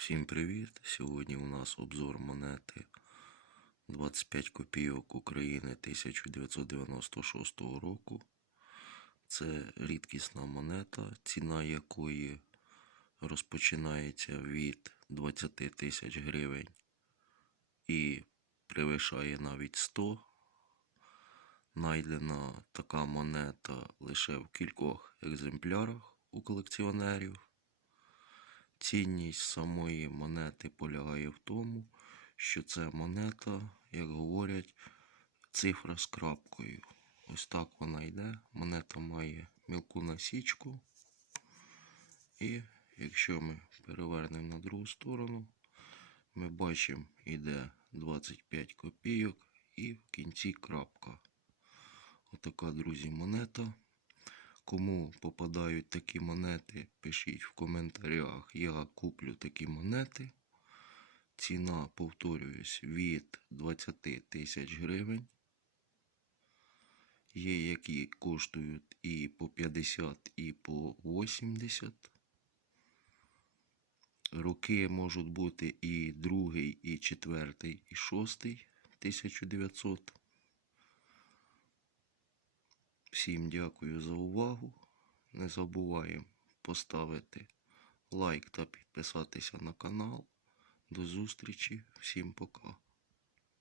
Всім привіт! Сьогодні у нас обзор монети 25 копійок України 1996 року. Це рідкісна монета, ціна якої розпочинається від 20 тисяч гривень і перевищає навіть 100. Найдена така монета лише в кількох екземплярах у колекціонерів. Цінність самої монети полягає в тому, що це монета, як говорять, цифра з крапкою. Ось так вона йде. Монета має мілку насічку. І якщо ми перевернемо на другу сторону, ми бачимо, йде 25 копійок і в кінці крапка. Отака, друзі, монета. Кому попадають такі монети, пишіть в коментарях. Я куплю такі монети. Ціна, повторююсь, від 20 тисяч гривень. Є які коштують і по 50, і по 80. Роки можуть бути і другий, і четвертий, і шостий 1900. Всім дякую за увагу. Не забуваємо поставити лайк та підписатися на канал. До зустрічі. Всім пока.